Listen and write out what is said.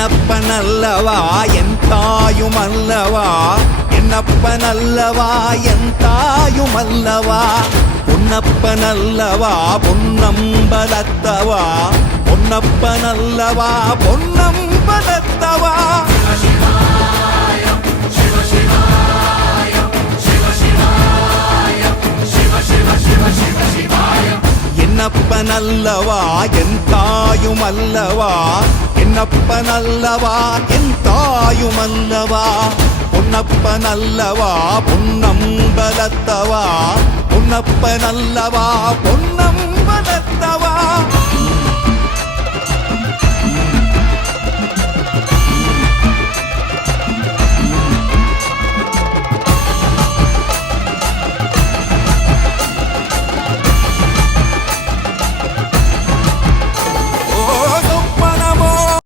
என்னப்பனல்லவா என் தாயுமல்லவா, என்னப்பனல்லவா என் தாயுமல்லவா, பொன்னப்பனல்லவா பொன்னம்பலத்தவா, பொன்னப்பனல்லவா பொன்னம்பலத்தவா. என்னப்பனல்லவா என் தாயுமல்லவா, என்னப்பனல்லவா என் தாயுமல்லவா, பொன்னப்பனல்லவா பொன்னம்பலத்தவா, பொன்னப்பனல்லவா பொன்னம்பலத்தவா.